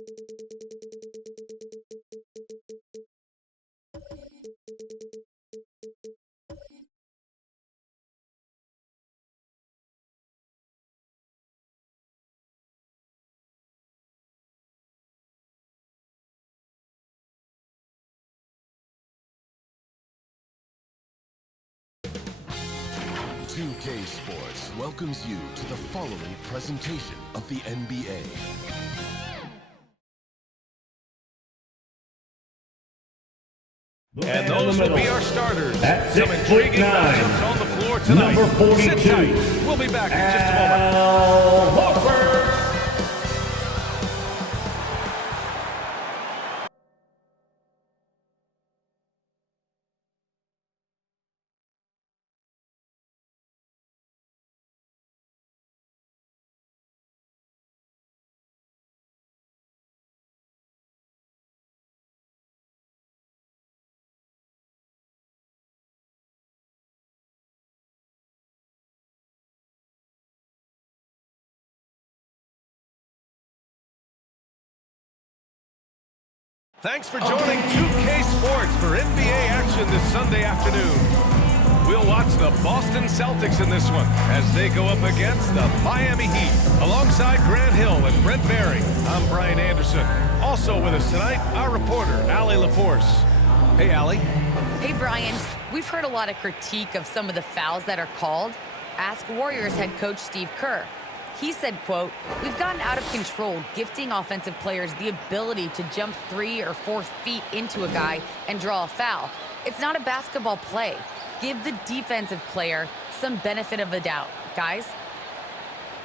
2K Sports welcomes you to the following presentation of the NBA. And those will be our starters. At Some intriguing matchups on the floor tonight. Number 42. Sit tight. We'll be back in just a moment. Thanks for joining 2K Sports for NBA action this Sunday afternoon. We'll watch the Boston Celtics in this one as they go up against the Miami Heat. Alongside Grant Hill and Brent Barry, I'm Brian Anderson. Also with us tonight, our reporter, Allie LaForce. Hey, Allie. Hey, Brian. We've heard a lot of critique of some of the fouls that are called. Ask Warriors head coach Steve Kerr. He said, quote, "We've gotten out of control, gifting offensive players the ability to jump 3 or 4 feet into a guy and draw a foul. It's not a basketball play. Give the defensive player some benefit of the doubt, guys."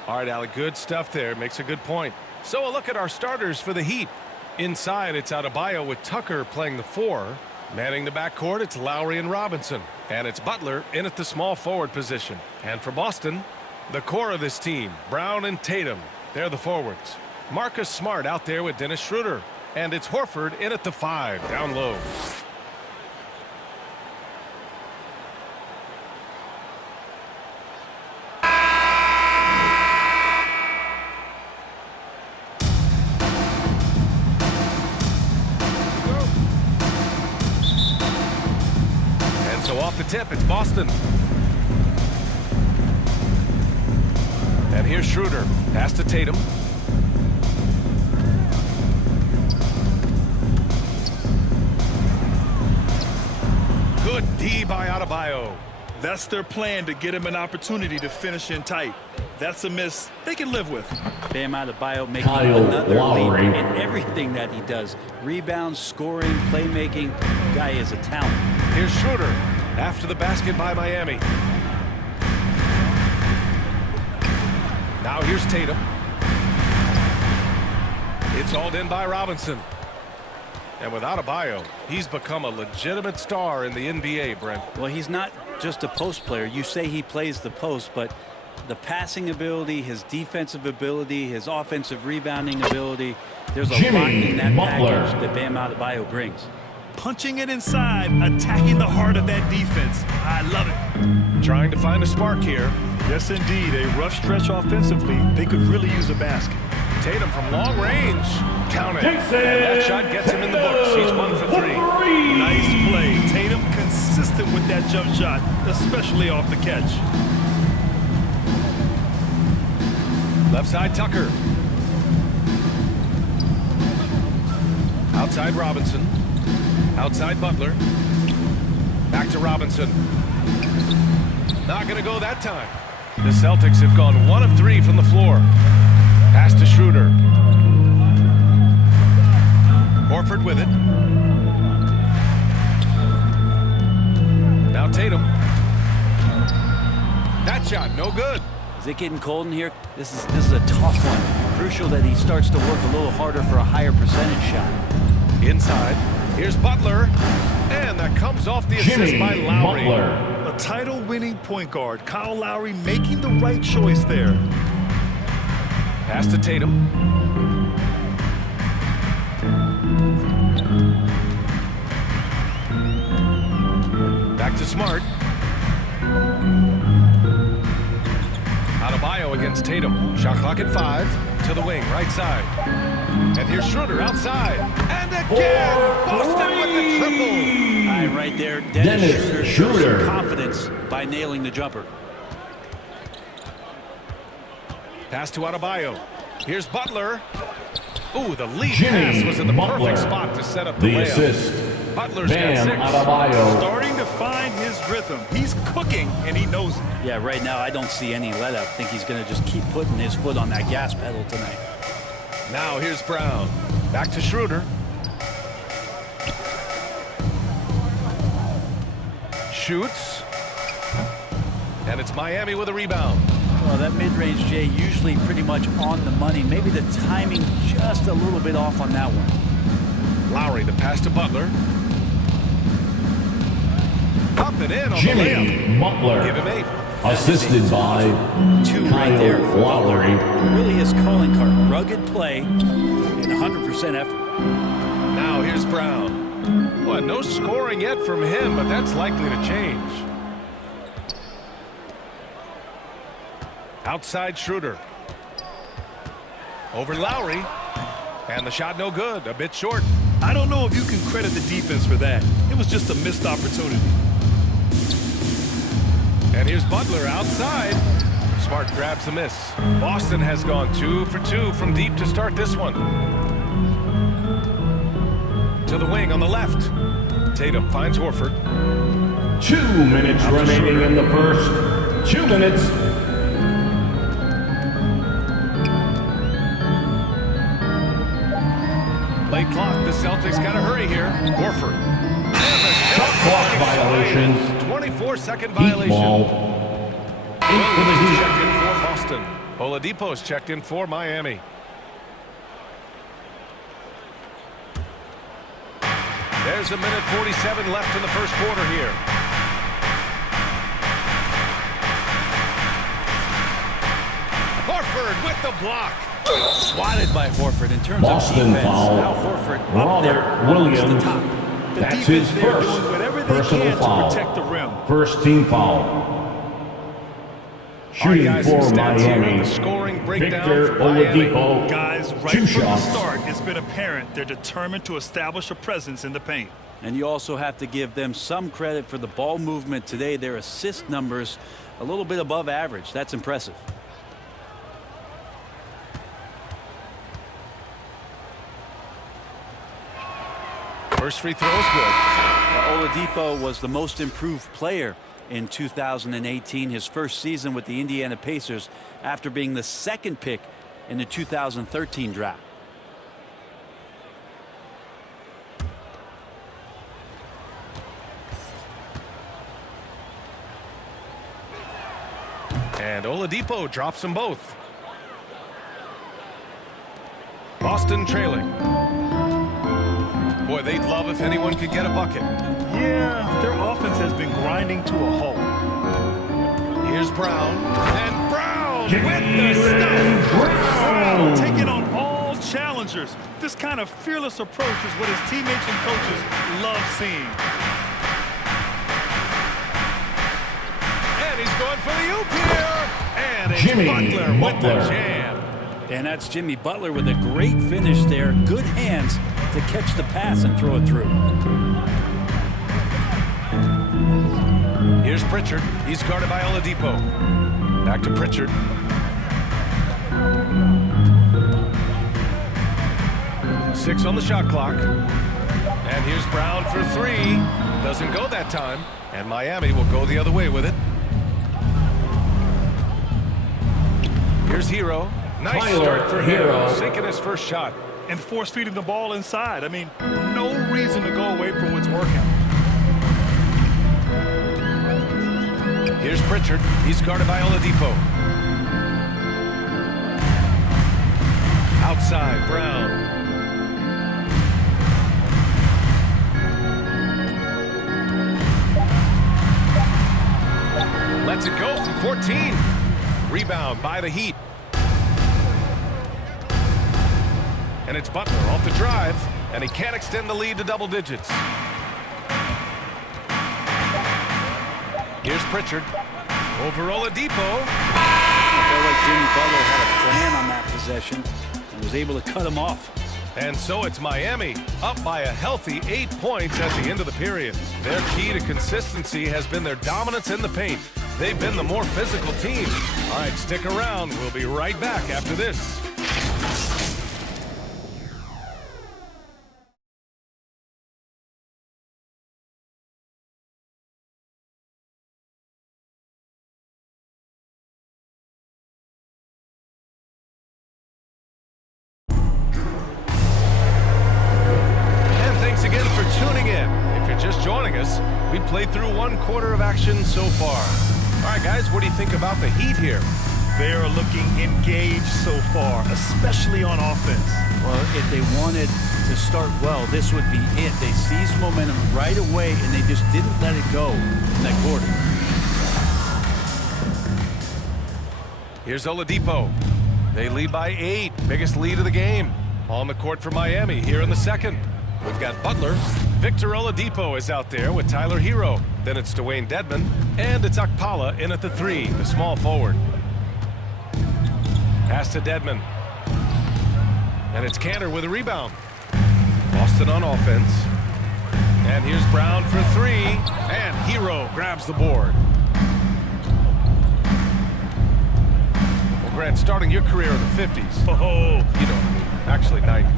All right, Allie, good stuff there. Makes a good point. So a look at our starters for the Heat. Inside, it's Adebayo with Tucker playing the 4. Manning the backcourt, it's Lowry and Robinson. And it's Butler in at the small forward position. And for Boston, the core of this team, Brown and Tatum, they're the forwards. Marcus Smart out there with Dennis Schroeder. And it's Horford in at the 5, down low. And so off the tip, it's Boston. And here's Schroeder. Pass to Tatum. Good D by Adebayo. That's their plan, to get him an opportunity to finish in tight. That's a miss they can live with. Bam Adebayo making another leap in everything that he does. Rebounds, scoring, playmaking. Guy is a talent. Here's Schroeder after the basket by Miami. Now here's Tatum. It's hauled in by Robinson. And with Adebayo, he's become a legitimate star in the NBA, Brent. Well, he's not just a post player. You say he plays the post, but the passing ability, his defensive ability, his offensive rebounding ability, there's a lot in that package that Bam Adebayo brings. Punching it inside, attacking the heart of that defense. I love it. Trying to find a spark here. Yes, indeed. A rough stretch offensively. They could really use a basket. Tatum from long range. Count it. And that shot gets him in the books. He's 1 for 3. Nice play. Tatum consistent with that jump shot, especially off the catch. Left side, Tucker. Outside, Robinson. Outside, Butler. Back to Robinson. Not going to go that time. The Celtics have gone 1 of 3 from the floor. Pass to Schroeder. Horford with it. Now Tatum. That shot, no good. Is it getting cold in here? This is a tough one. Crucial that he starts to work a little harder for a higher percentage shot. Inside. Here's Butler. And that comes off the assist by Lowry. A title-winning point guard, Kyle Lowry, making the right choice there. Pass to Tatum. Back to Smart. Adebayo against Tatum. Shot clock at 5. To the wing, right side. And here's Schroeder outside. And again, Boston with the triple. All right, right there, Dennis Schroeder shows some confidence by nailing the jumper. Pass to Adebayo. Here's Butler. Ooh, the lead pass was in the perfect spot to set up the layup. Assist. Butler's got 6. Adebayo. Starting to find his rhythm. He's cooking, and he knows it. Yeah, right now I don't see any let up. I think he's going to just keep putting his foot on that gas pedal tonight. Now here's Brown. Back to Schroeder. Shoots. And it's Miami with a rebound. Well, that mid-range, Jay, usually pretty much on the money. Maybe the timing just a little bit off on that one. Lowry, the pass to Butler. Up and in on Jimmy the layup. Butler. Give him 8. Assisted by 2 right there for Lowry. Really his calling card. Rugged play and 100% effort. Now here's Brown. Well, no scoring yet from him, but that's likely to change. Outside Schroeder. Over Lowry. And the shot no good. A bit short. I don't know if you can credit the defense for that. It was just a missed opportunity. And here's Butler outside. Smart grabs the miss. Boston has gone 2 for 2 from deep to start this one. To the wing on the left. Tatum finds Horford. 2 minutes remaining in the first. 2 minutes. Late clock. The Celtics got to hurry here. Horford. Shot clock violations. 24-second Heat violation. ball. 8 for the Williams Heat. checked in for Boston. Oladipo's checked in for Miami. There's a minute 47 left in the first quarter here. Horford with the block. Swatted by Horford. In terms Boston of defense, foul. now Horford up there Robert amongst Williams. the top. The That's defense his there first doing whatever they personal can foul. to protect the rim. First team foul. All right, Shooting guys, for some stats here. Miami. The scoring breakdown Victor for Miami. Oladipo. Guys, right 2 from the shots. start, it's been apparent they're determined to establish a presence in the paint. And you also have to give them some credit for the ball movement today. Their assist numbers a little bit above average. That's impressive. First free throw is good. Oladipo was the most improved player in 2018, his first season with the Indiana Pacers after being the 2nd pick in the 2013 draft. And Oladipo drops them both. Boston trailing. Boy, they'd love if anyone could get a bucket. Yeah, their offense has been grinding to a halt. Here's Brown. And Brown with the stuff. Brown taking on all challengers. This kind of fearless approach is what his teammates and coaches love seeing. And he's going for the oop here. And it's Jimmy Butler with the Butler. jam. And that's Jimmy Butler with a great finish there. Good hands to catch the pass and throw it through. Here's Pritchard. He's guarded by Oladipo. Back to Pritchard. Six on the shot clock. And here's Brown for 3. Doesn't go that time. And Miami will go the other way with it. Here's Hero. Nice Tyler start for him. Hero. Sinking his first shot. And force feeding the ball inside. I mean, no reason to go away from what's working. Here's Pritchard. He's guarded by Oladipo. Outside, Brown. Lets it go from 14. Rebound by the Heat. And it's Butler off the drive, and he can't extend the lead to double digits. Here's Pritchard. Over Oladipo. I felt like like Jimmy Butler had a plan on that possession and was able to cut him off. And so it's Miami, up by a healthy 8 points at the end of the period. Their key to consistency has been their dominance in the paint. They've been the more physical team. All right, stick around. We'll be right back after this. Again for tuning in. If you're just joining us, we played through 1/4 of action so far. All right, guys, what do you think about the Heat here? They are looking engaged so far, especially on offense. Well, if they wanted to start well, this would be it. They seized momentum right away, and they just didn't let it go in that quarter. Here's Oladipo. They lead by 8. Biggest lead of the game. On the court for Miami here in the second. We've got Butler. Victor Oladipo is out there with Tyler Hero. Then it's Dwayne Dedmon. And it's Okpala in at the 3, the small forward. Pass to Dedmon. And it's Cantor with a rebound. Boston on offense. And here's Brown for 3. And Hero grabs the board. Well, Grant, starting your career in the 50s. Oh, You know what I mean. Actually, 90s.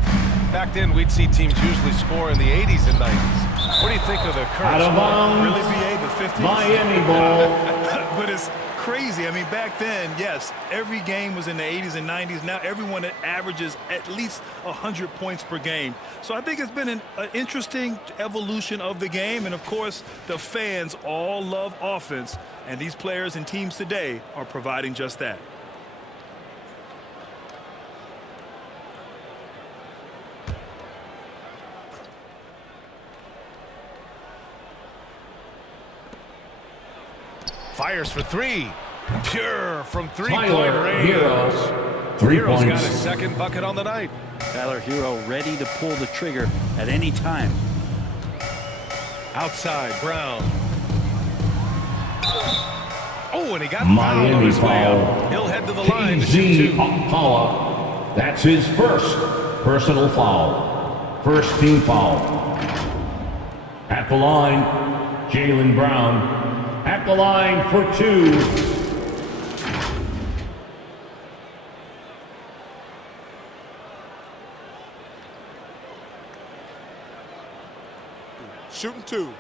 Back then, we'd see teams usually score in the 80s and 90s. What do you think of the current Out of score? bounds. really, BA, the 50s? Miami ball. But it's crazy. I mean, back then, yes, every game was in the 80s and 90s. Now everyone averages at least 100 points per game. So I think it's been an interesting evolution of the game. And, of course, the fans all love offense. And these players and teams today are providing just that. Fires for 3. Pure from three-point Tyler range. Hero, 3 Hero's got points. his second bucket on the night. Tyler Hero ready to pull the trigger at any time. Outside, Brown. Oh, and he got fouled on Miami his way up. foul. He'll head to the line to shoot KZ 2. Okpala. That's his first personal foul. First team foul. At the line, Jaylen Brown. At the line for 2. Shooting 2.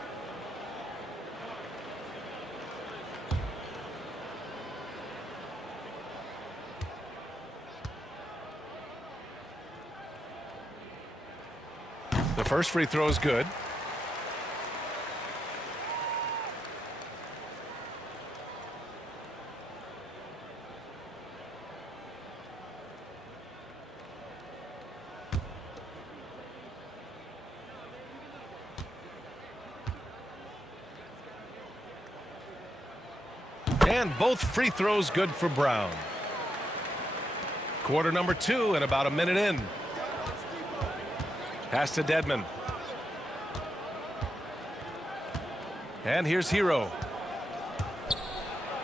The first free throw is good. And both free throws good for Brown. Quarter number 2 and about a minute in. Pass to Dedmon. And here's Hero.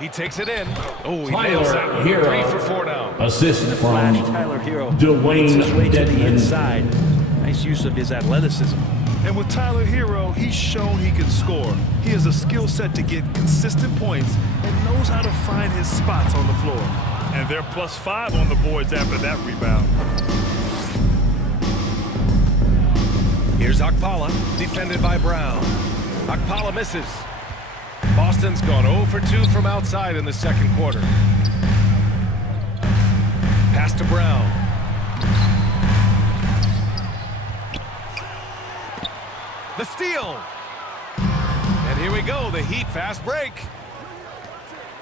He takes it in. Oh, he nails that Tyler one. Hero. 3 for 4 now. Assist In the from flash, Tyler Hero Dwayne makes his way to the Dedmon. inside. Nice use of his athleticism. And with Tyler Hero, he's shown he can score. He has a skill set to get consistent points and knows how to find his spots on the floor. And they're +5 on the boards after that rebound. Here's Okpala, defended by Brown. Okpala misses. Boston's gone 0 for 2 from outside in the second quarter. Pass to Brown. The steal. And here we go, the Heat fast break.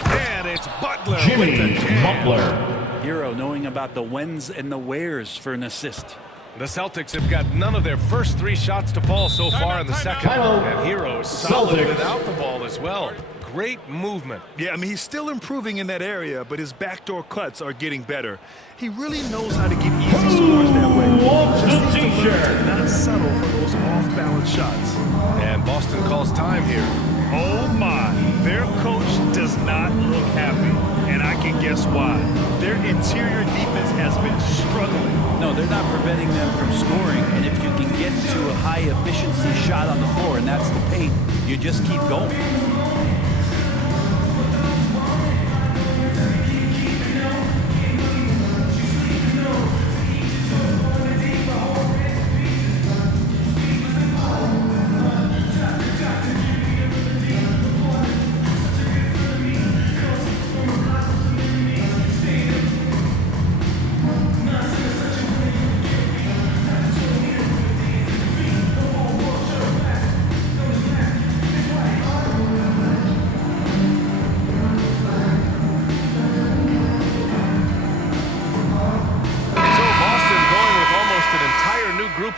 And it's Butler with the Jimmy jam. Butler. Hero knowing about the whens and the wheres for an assist. The Celtics have got none of their first 3 shots to fall so far in the second. Timeout. And Hero is solid Celtics. without the ball as well. Great movement. Yeah, I mean, he's still improving in that area, but his backdoor cuts are getting better. He really knows how to get easy scores that way. Who wants Just the needs to learn t-shirt? to not settle for those off-balance shots. And Boston calls time here. Oh, my. Their coach does not look happy, and I can guess guess why? Their interior defense has been struggling. No, they're not preventing them from scoring. And if you can get to a high-efficiency shot on the floor, and that's the paint, you just keep going.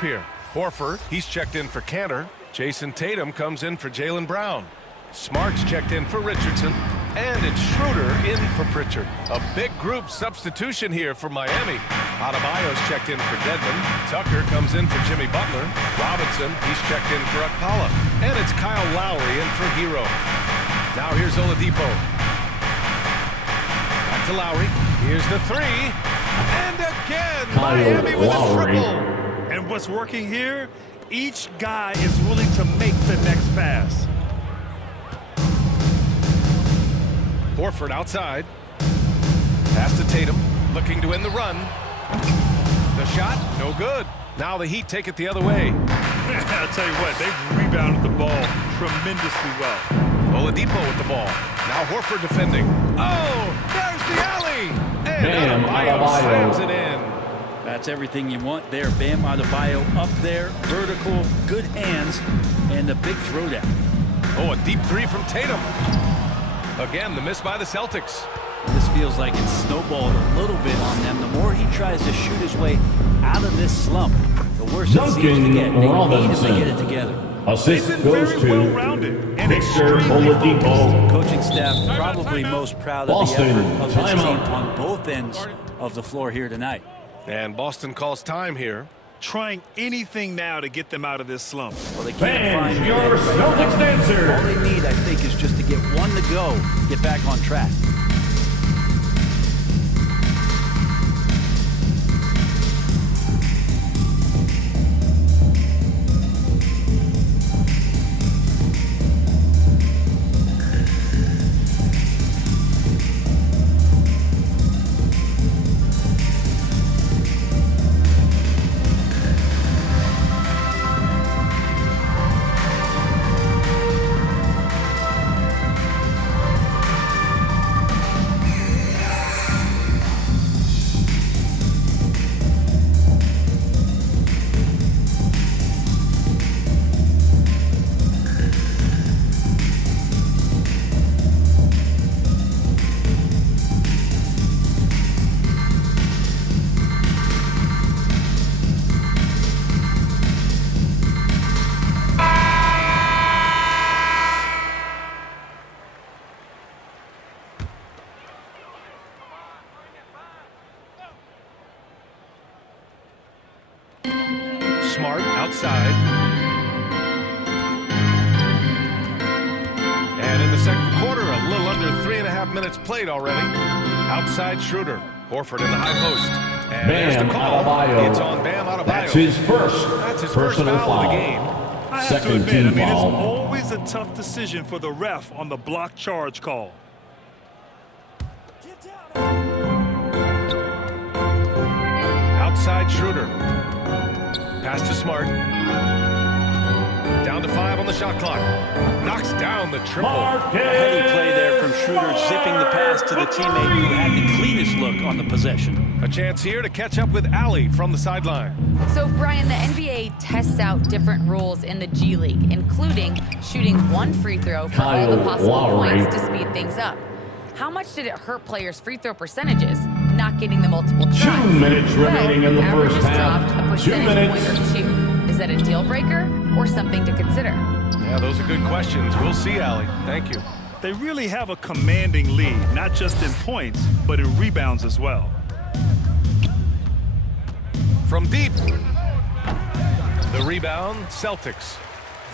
Here. Horford, he's checked in for Cantor. Jason Tatum comes in for Jaylen Brown. Smart's checked in for Richardson. And it's Schroeder in for Pritchard. A big group substitution here for Miami. Adebayo's checked in for Dedmon. Tucker comes in for Jimmy Butler. Robinson, he's checked in for Akpala. And it's Kyle Lowry in for Hero. Now here's Oladipo. Back to Lowry. Here's the three. And again, Miami with a triple. And what's working here, each guy is willing to make the next pass. Horford outside. Pass to Tatum, looking to end the run. The shot, no good. Now the Heat take it the other way. I'll tell you what, they've rebounded the ball tremendously well. Oladipo with the ball. Now Horford defending. Oh, there's the alley. And Adebayo slams it in. That's everything you want there. Bam Adebayo up there, vertical, good hands, and a big throwdown. Oh, a deep three from Tatum. Again, the miss by the Celtics. This feels like it's snowballed a little bit on them. The more he tries to shoot his way out of this slump, the worse it seems to get. They need him to get it together. Assist They've been goes very to well-rounded and Victor extremely Oladipo. Coaching staff probably most proud of the effort of this team on both ends of the floor here tonight. And Boston calls time here. Trying anything now to get them out of this slump. Well, they can't find your Celtics dancer. All they need, I think, is just to get one to go, get back on track. Smart outside. And in the second quarter, a little under 3.5 minutes played already. Outside Schroeder. Horford in the high post. And there's the call. Adebayo. It's on Bam Adebayo. That's his first personal foul of the foul. game. I have Second to admit, team it's foul. always a tough decision for the ref on the block charge call. Outside Schroeder. Pass to Smart. Down to 5 on the shot clock. Knocks down the triple. A heavy play there from Schroeder, zipping the pass to the teammate who had the cleanest look on the possession. A chance here to catch up with Allie from the sideline. So, Brian, the NBA tests out different rules in the G League, including shooting one free throw for all the possible Lowry. points to speed things up. How much did it hurt players' free throw percentages, not getting the multiple tries? 2 minutes remaining in the averages first half. dropped a 2 percentage minutes. point or two. Is that a deal breaker or something to consider? Yeah, those are good questions. We'll see, Allie. Thank you. They really have a commanding lead, not just in points, but in rebounds as well. From deep. The rebound, Celtics.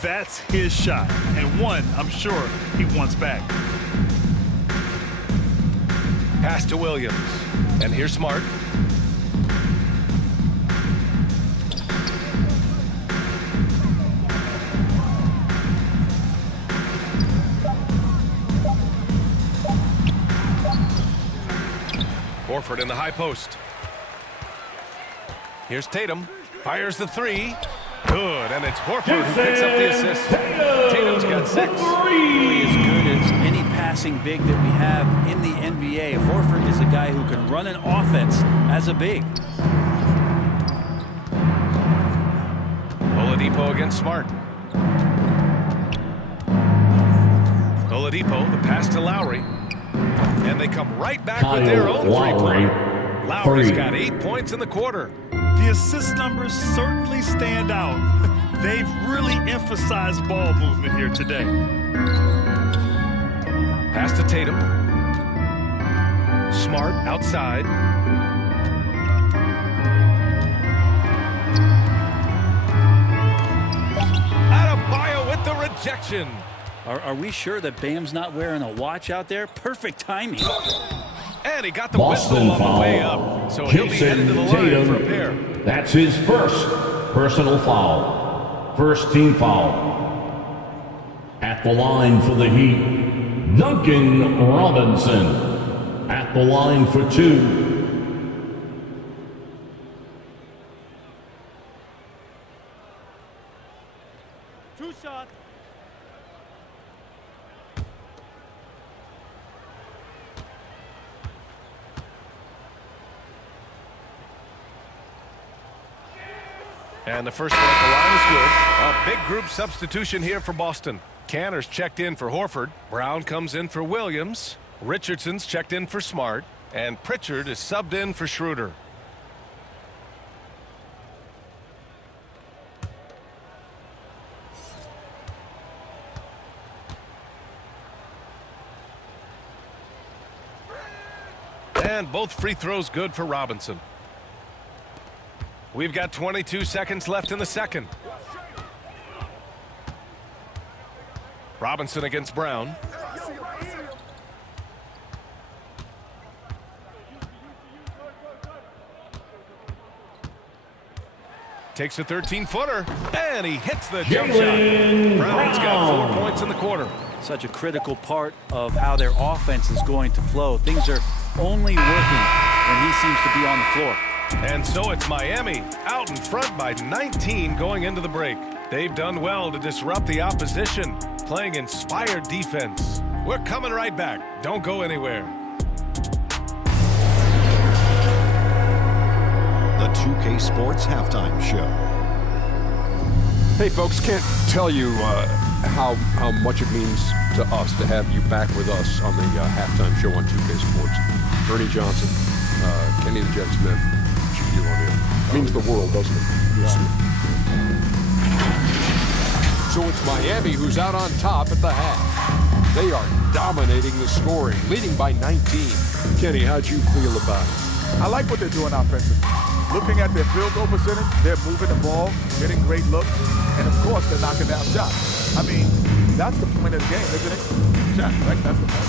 That's his shot, and one I'm sure he wants back. Pass to Williams. And here's Smart. Horford in the high post. Here's Tatum. Fires the three. Good, and it's Horford who picks up the assist. Tatum's got 6. Really as good as any passing big that we have in the NBA. Horford is a guy who can run an offense as a big. Oladipo against Smart. Oladipo, the pass to Lowry. And they come right back with their own three-pointer. Lowry's got 8 points in the quarter. The assist numbers certainly stand out. They've really emphasized ball movement here today. Pass to Tatum. Smart outside. Adebayo with the rejection. Are we sure that Bam's not wearing a watch out there? Perfect timing. And he got the Boston whistle on the way up. So he'll be headed to the line for a pair. That's his first personal foul. First team foul. At the line for the Heat, Duncan Robinson. At the line for 2. And the first one at the line is good. A big group substitution here for Boston. Canner's checked in for Horford. Brown comes in for Williams. Richardson's checked in for Smart. And Pritchard is subbed in for Schroeder. And both free throws good for Robinson. We've got 22 seconds left in the second. Robinson against Brown. Takes a 13-footer, and he hits the jump shot. Brown's got 4 points in the quarter. Such a critical part of how their offense is going to flow. Things are only working when he seems to be on the floor. And so it's Miami out in front by 19 going into the break. They've done well to disrupt the opposition, playing inspired defense. We're coming right back. Don't go anywhere. The 2K Sports Halftime Show. Hey folks, can't tell you how much it means to us to have you back with us on the halftime show on 2K Sports. Ernie Johnson, Kenny the Jet Smith, Shaquille O'Neal. Means the world, doesn't it? Yes. So it's Miami who's out on top at the half. They are dominating the scoring, leading by 19. Kenny, how'd you feel about it? I like what they're doing offensively. Looking at their field goal percentage, they're moving the ball, getting great looks, and of course they're knocking down shots. I mean, that's the point of the game, isn't it? Shaq, right? That's the point.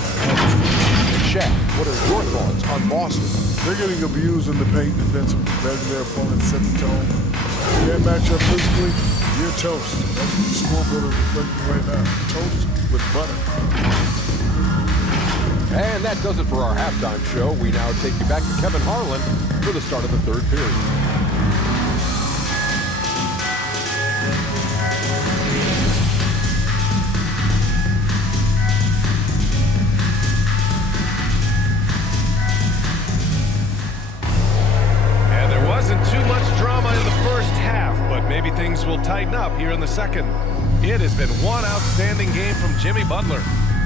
Shaq, what are your thoughts on Boston? They're getting abused in the paint defensively, letting their opponents set the tone. If you can't match up physically, you're toast. That's what the scoreboard is reflecting right now. Toast with butter. And that does it for our halftime show. We now take you back to Kevin Harlan for the start of the third period. And there wasn't too much drama in the first half, but maybe things will tighten up here in the second. It has been one outstanding game from Jimmy Butler.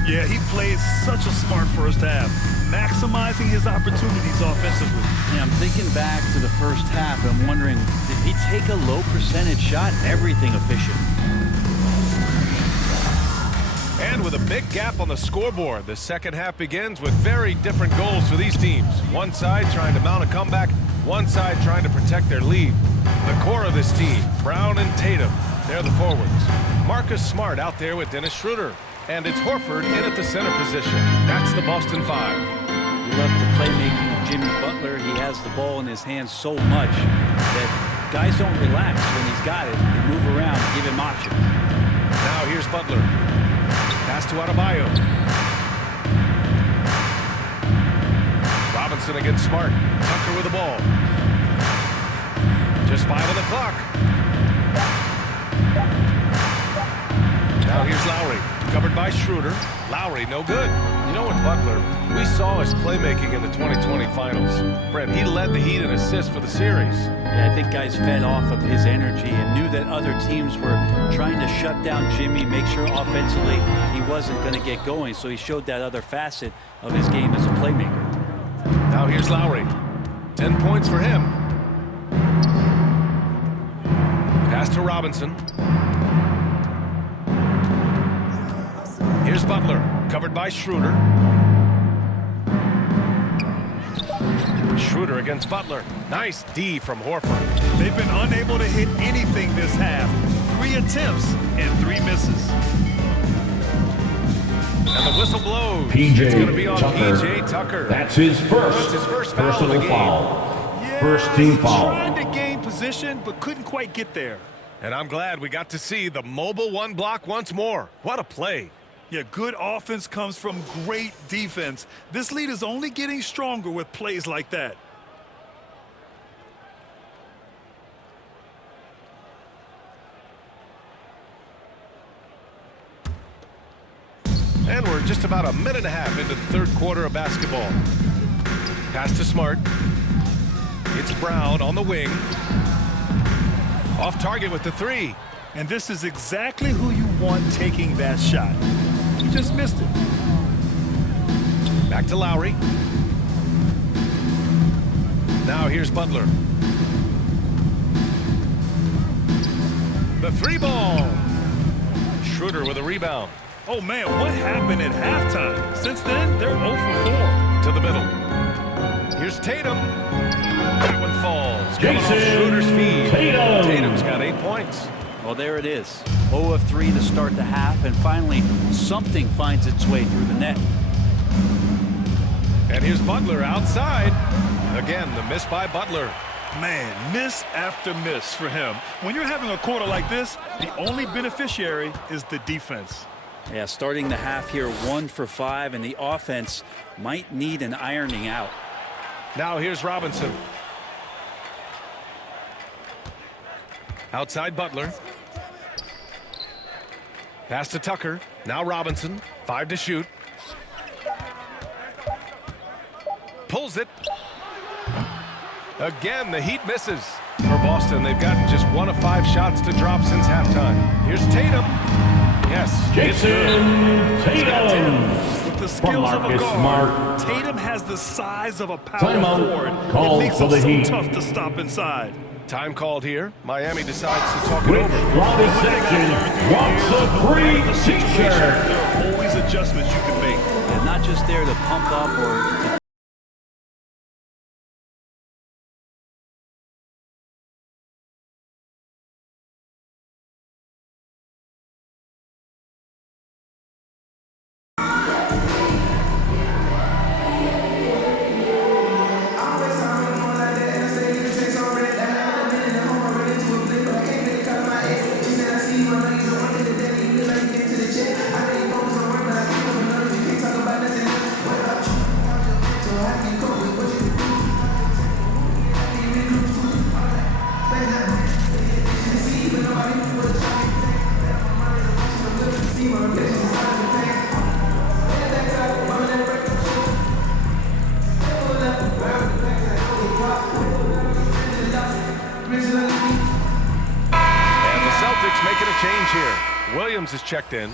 Yeah, he played such a smart first half, maximizing his opportunities offensively. Yeah, I'm thinking back to the first half and wondering, did he take a low percentage shot? Everything efficient. And with a big gap on the scoreboard, the second half begins with very different goals for these teams. One side trying to mount a comeback, one side trying to protect their lead. The core of this team, Brown and Tatum, they're the forwards. Marcus Smart out there with Dennis Schroeder. And it's Horford in at the center position. That's the Boston Five. You love the playmaking of Jimmy Butler. He has the ball in his hands so much that guys don't relax when he's got it. They move around, give him options. Now here's Butler. Pass to Adebayo. Robinson against Smart. Tucker with the ball. Just 5 on the clock. Now here's Lowry. Covered by Schroeder. Lowry, no good. You know what, Butler? We saw his playmaking in the 2020 finals. Brent, he led the Heat in assists for the series. Yeah, I think guys fed off of his energy and knew that other teams were trying to shut down Jimmy, make sure offensively he wasn't going to get going. So he showed that other facet of his game as a playmaker. Now here's Lowry. 10 points for him. Pass to Robinson. Here's Butler, covered by Schroeder. Schroeder against Butler. Nice D from Horford. They've been unable to hit anything this half. 3 attempts and 3 misses. And the whistle blows. PJ it's going to be on Tucker. PJ Tucker. That's his That's his first foul of the personal game. foul. Yeah, First team he foul. tried to gain position, but couldn't quite get there. And I'm glad we got to see the mobile 1 block once more. What a play. Yeah, good offense comes from great defense. This lead is only getting stronger with plays like that. And we're just about a minute and a half into the third quarter of basketball. Pass to Smart. It's Brown on the wing. Off target with the 3. And this is exactly who you want taking that shot. He just missed it. Back to Lowry. Now here's Butler. The 3 ball. Schroeder with a rebound. Oh, man, what happened at halftime? Since then, they're 0 for 4. To the middle. Here's Tatum. That one falls. Coming off Jason Schroeder's feed. Tatum. Tatum's got 8 points. Well, there it is. 0 of 3 to start the half, and finally something finds its way through the net. And here's Butler outside. Again, the miss by Butler. Man, miss after miss for him. When you're having a quarter like this, the only beneficiary is the defense. Yeah, starting the half here 1 for 5, and the offense might need an ironing out. Now here's Robinson. Outside Butler. Pass to Tucker. Now Robinson. 5 to shoot. Pulls it. Again, the Heat misses. For Boston, they've gotten just 1 of 5 shots to drop since halftime. Here's Tatum. Yes. Jason Tatum. With the skills of a Marcus guard, Smart. Tatum has the size of a power Timeout forward. called It makes for him the so Heat. tough to stop inside. Time called here. Miami decides to talk it Which over. Robbie section wants a free t-shirt? There are always adjustments you can make. And not just there to pump up or to Celtics making a change here. Williams is checked in.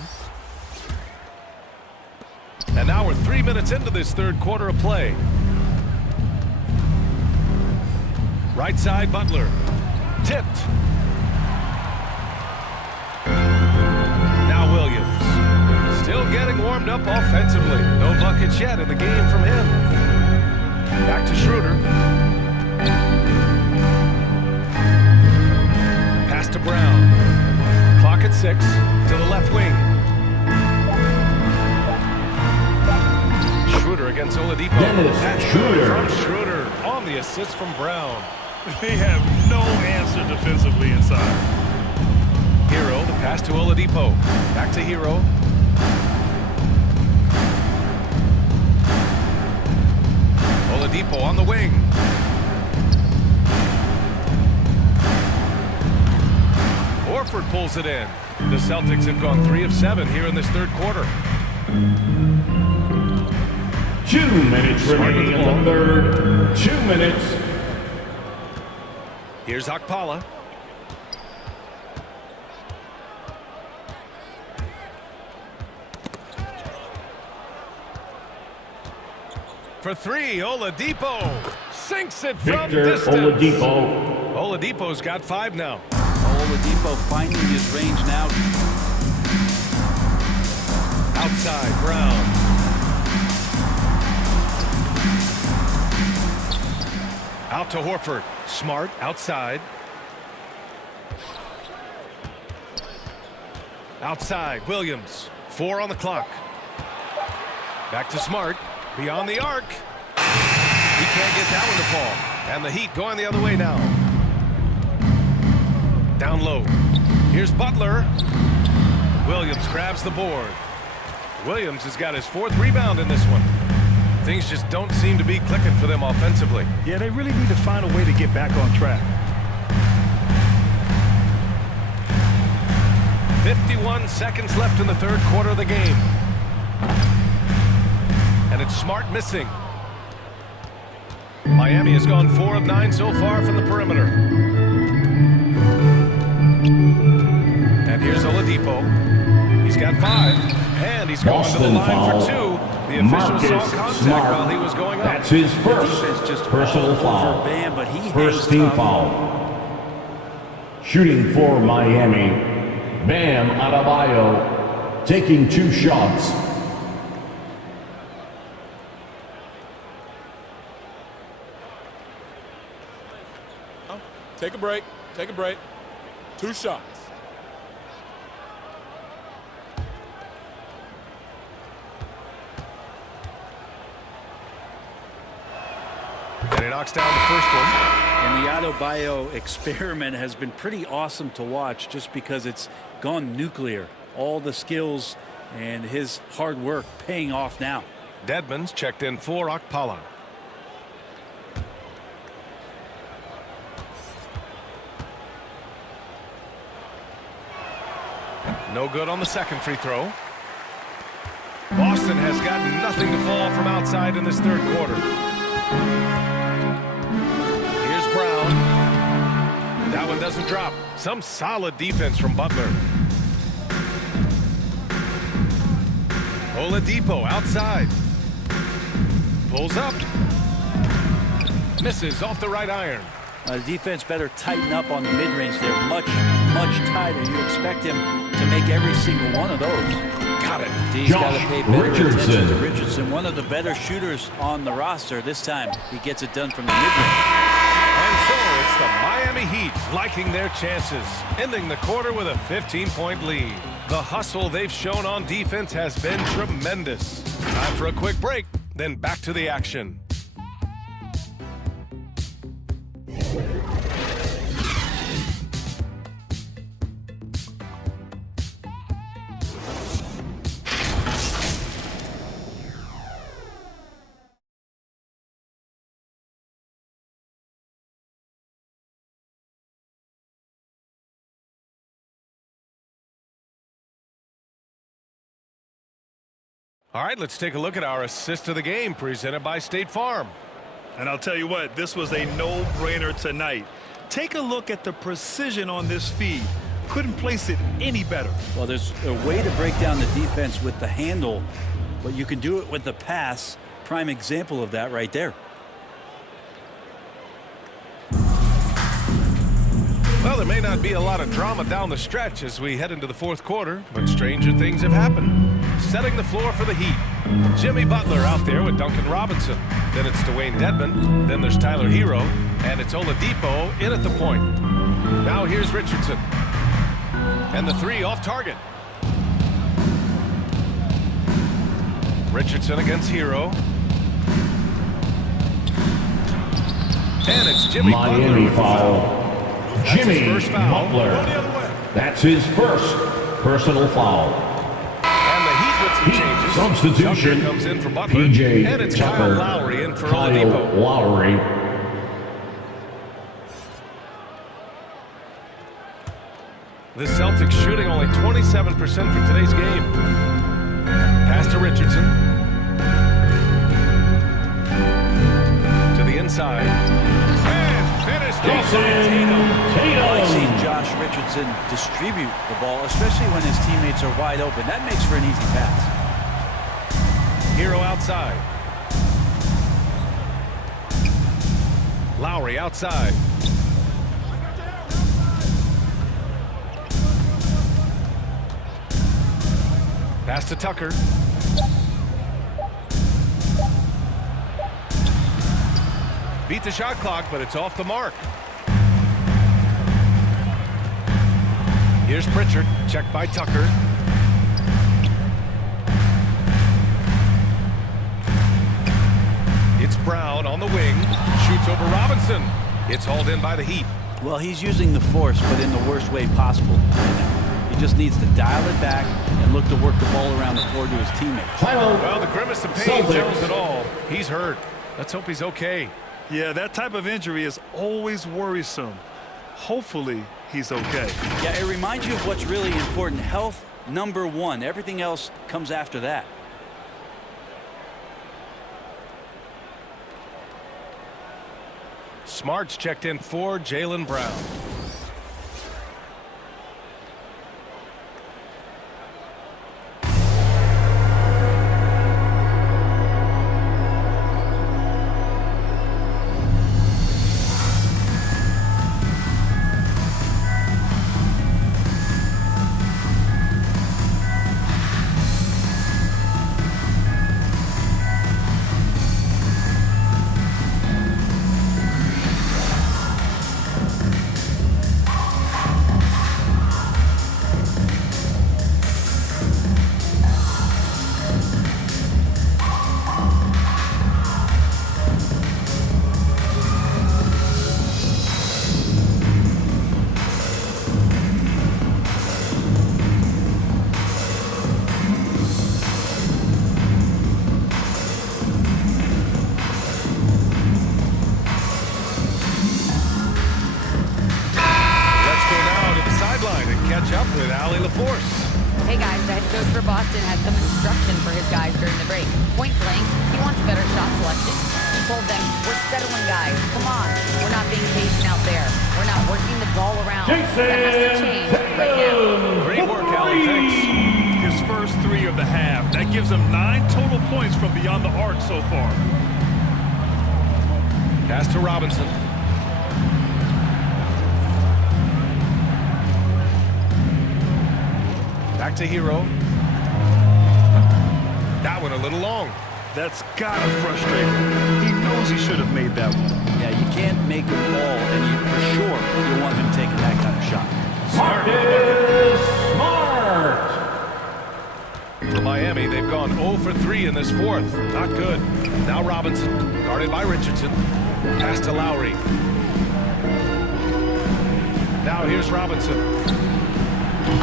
And now we're 3 minutes into this third quarter of play. Right side, Butler. Tipped. Now Williams. Still getting warmed up offensively. No buckets yet in the game from him. Back to Schroeder. Pass to Brown. Clock at 6 to the left wing. Schroeder against against Oladipo. Dennis That's Schroeder. from Schroeder on the assist from Brown. They have no answer defensively inside. Hero, the pass to Oladipo. Back to Hero. Oladipo on the wing. Horford pulls it in. The Celtics have gone 3 of 7 here in this third quarter. 2 minutes remaining in the third. 2 minutes. Here's Okpala. For 3, Oladipo sinks it from Victor distance. Oladipo. Oladipo's got 5 now. Oladipo finding his range now. Outside, Brown. Out to Horford. Smart outside. Outside, Williams. 4 on the clock. Back to Smart. Beyond the arc. He can't get that one to fall. And the Heat going the other way now. Down low. Here's Butler. Williams grabs the board. Williams has got his 4th rebound in this one. Things just don't seem to be clicking for them offensively. Yeah, they really need to find a way to get back on track. 51 seconds left in the third quarter of the game. And it's Smart missing. Miami has gone 4 of 9 so far from the perimeter. And here's Oladipo. He's got 5. And he's going to the line for 2. The official saw contact while he was going up. That's his first Just personal foul. over Bam, but he First hangs team tough. foul. Shooting for Miami, Bam Adebayo, taking 2 shots. Take a break. Take a break. 2 shots. And he knocks down the first one. And the Adebayo experiment has been pretty awesome to watch just because it's gone nuclear. All the skills and his hard work paying off now. Dedmon's checked in for Okpala. No good on the second free throw. Boston has got nothing to fall from outside in this third quarter. Here's Brown. That one doesn't drop. Some solid defense from Butler. Oladipo outside. Pulls up. Misses off the right iron. The defense better tighten up on the mid-range there. Much tighter. You expect him to make every single one of those. Got it. D's got to pay better attention to Richardson. Richardson, one of the better shooters on the roster. This time, he gets it done from the mid-range. And so it's the Miami Heat liking their chances, ending the quarter with a 15-point lead. The hustle they've shown on defense has been tremendous. Time for a quick break, then back to the action. All right, let's take a look at our assist of the game presented by State Farm. And I'll tell you what, this was a no-brainer tonight. Take a look at the precision on this feed. Couldn't place it any better. Well, there's a way to break down the defense with the handle, but you can do it with the pass. Prime example of that right there. Well, there may not be a lot of drama down the stretch as we head into the fourth quarter, but stranger things have happened. Setting the floor for the Heat. Jimmy Butler out there with Duncan Robinson. Then it's Dwayne Dedmon. Then there's Tyler Hero. And it's Oladipo in at the point. Now here's Richardson. And the 3 off target. Richardson against Hero. And it's Jimmy Butler Miami with the foul. foul. That's his Jimmy first foul. Butler. That's his first personal foul. And the Heat with some changes. Substitution. Tucker comes in for Butler. PJ And it's Tucker. Kyle Lowry in for Kyle Oladipo. Lowry. The Celtics shooting only 27% for today's game. Pass to Richardson. To the inside. And finished off by Tatum. I like seeing Josh Richardson distribute the ball, especially when his teammates are wide open. That makes for an easy pass. Hero outside. Lowry outside. Pass to Tucker. Beat the shot clock, but it's off the mark. Here's Pritchard, checked by Tucker. It's Brown on the wing, shoots over Robinson. It's hauled in by the Heat. Well, he's using the force, but in the worst way possible. He just needs to dial it back and look to work the ball around the floor to his teammates. Well, the grimace of pain Celtics. tells it all. He's hurt. Let's hope he's okay. Yeah, that type of injury is always worrisome. Hopefully, he's okay. Yeah, it reminds you of what's really important. Health, number one. Everything else comes after that. Smart's checked in for Jaylen Brown. Hey guys, the head coach for Boston had some instruction for his guys during the break. Point blank, he wants better shot selection. He told them, we're settling guys. Come on. We're not being patient out there. We're not working the ball around. That has to change right now. Great work, Allen. Thanks. His first three of the half. That gives him 9 total points from beyond the arc so far. Pass to Robinson. Back to Hero. That one a little long. That's gotta frustrate him. He knows he should have made that one. Yeah, you can't make a ball, and you, for sure you want him taking that kind of shot. Smart. For Miami, they've gone 0 for 3 in this fourth. Not good. Now Robinson, guarded by Richardson. Pass to Lowry. Now here's Robinson.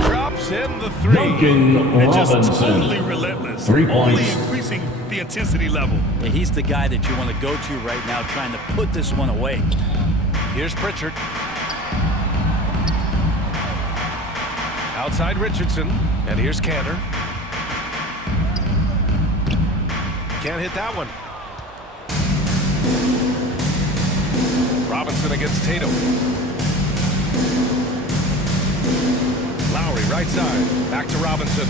Drops in the three. Duncan And just Robinson. totally relentless. 3 Only points. increasing the intensity level. Yeah, he's the guy that you want to go to right now, trying to put this one away. Here's Pritchard. Outside Richardson. And here's Cantor. Can't hit that one. Robinson against Tatum. Lowry, right side. Back to Robinson.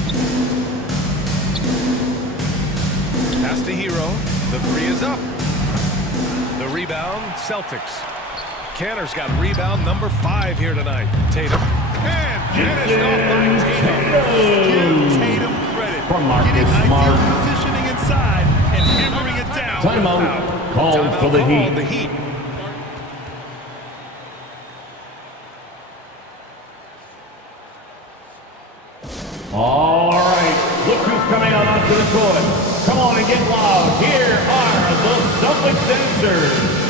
Pass to Hero. The three is up. The rebound, Celtics. Cantor's got rebound number 5 here tonight. Tatum. And finished off by Tatum. Give Tatum credit. From Marcus Getting ideal Smart. positioning inside and hammering it down. Timeout called for the Timeout Heat. the Heat. All right, look who's coming out onto the court. Come on and get loud. Here are the Celtics dancers.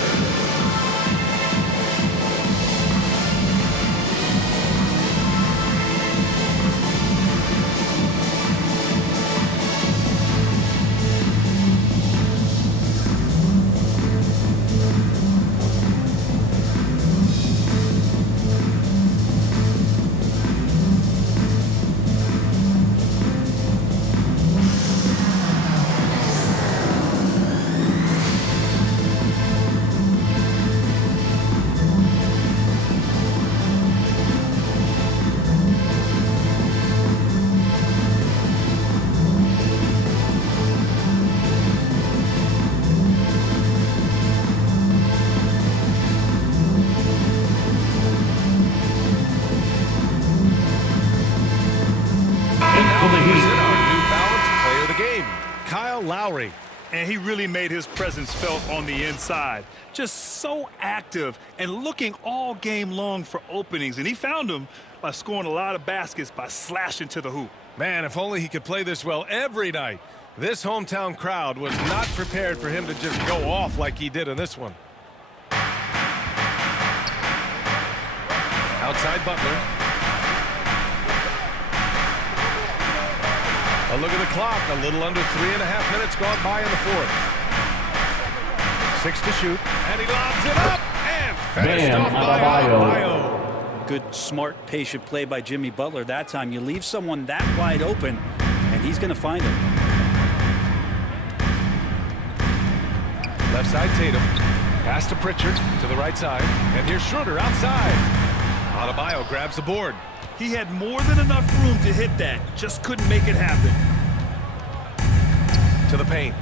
Lowry. And he really made his presence felt on the inside. Just so active and looking all game long for openings. And he found them by scoring a lot of baskets by slashing to the hoop. Man, if only he could play this well every night. This hometown crowd was not prepared for him to just go off like he did in this one. Outside Butler. A look at the clock. A little under 3.5 minutes gone by in the fourth. 6 to shoot. And he lobs it up. And finished off by Adebayo. Good, smart, patient play by Jimmy Butler that time. You leave someone that wide open, and he's going to find him. Left side Tatum. Pass to Pritchard to the right side. And here's Schroeder outside. Adebayo grabs the board. He had more than enough room to hit that. Just couldn't make it happen. To the paint.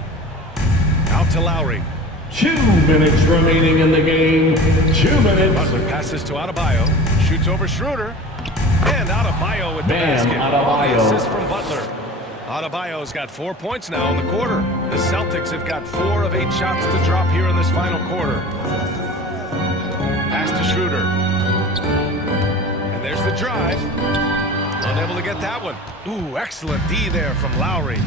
Out to Lowry. 2 minutes remaining in the game. 2 minutes. Butler passes to Adebayo. Shoots over Schroeder. And Adebayo with the basket. Adebayo. The assist from Butler. Adebayo's got 4 points now in the quarter. The Celtics have got 4 of 8 shots to drop here in this final quarter. Pass to Schroeder. And there's the drive. Unable to get that one. Ooh, excellent D there from Lowry.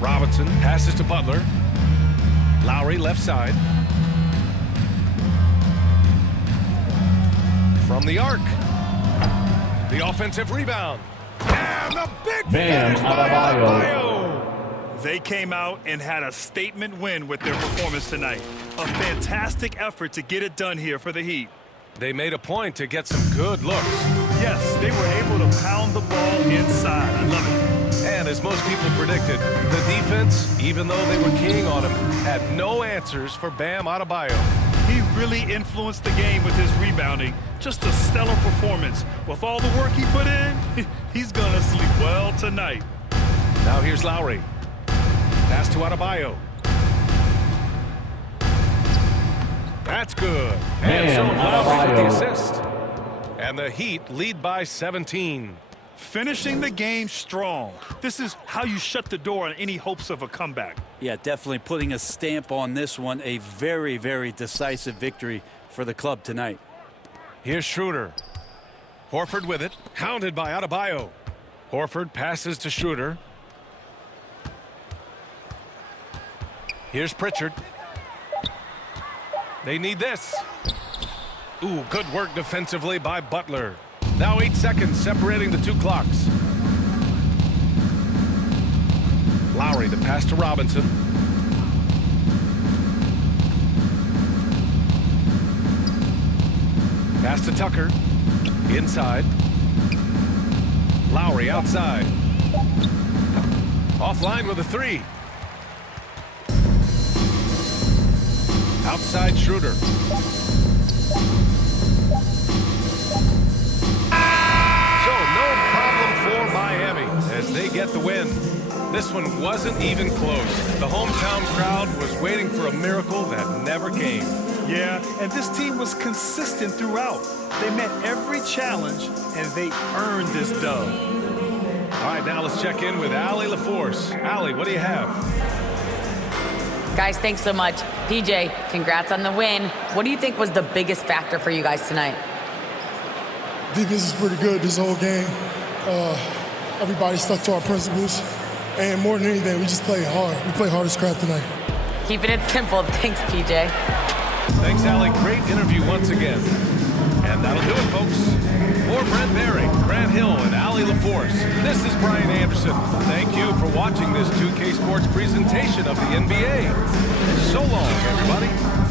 Robinson passes to Butler. Lowry left side. From the arc. The offensive rebound. And the big finish by Adebayo. They came out and had a statement win with their performance tonight. A fantastic effort to get it done here for the Heat. They made a point to get some good looks. Yes, they were able to pound the ball inside. I love it. And as most people predicted, the defense, even though they were keying on him, had no answers for Bam Adebayo. He really influenced the game with his rebounding. Just a stellar performance. With all the work he put in, he's going to sleep well tonight. Now here's Lowry. Pass to Adebayo. That's good. And so Lowry with the assist. And the Heat lead by 17. Finishing the game strong. This is how you shut the door on any hopes of a comeback. Yeah, definitely putting a stamp on this one. A very, very decisive victory for the club tonight. Here's Schroeder. Horford with it. Hounded by Adebayo. Horford passes to Schroeder. Here's Pritchard. They need this. Ooh, good work defensively by Butler. Now 8 seconds separating the 2 clocks. Lowry, the pass to Robinson. Pass to Tucker. Inside. Lowry outside. Offline with a 3. Outside Schroeder. Miami as they get the win. This one wasn't even close. The hometown crowd was waiting for a miracle that never came. Yeah, and this team was consistent throughout. They met every challenge, and they earned this dub. All right, now let's check in with Allie LaForce. Allie, what do you have? Guys, thanks so much. PJ, congrats on the win. What do you think was the biggest factor for you guys tonight? Defense is pretty good this whole game. Everybody stuck to our principles. And more than anything, we just played hard. We played hard as crap tonight. Keeping it simple. Thanks, PJ. Thanks, Allie. Great interview once again. And that'll do it, folks. For Brent Barry, Grant Hill, and Allie LaForce, this is Brian Anderson. Thank you for watching this 2K Sports presentation of the NBA. So long, everybody.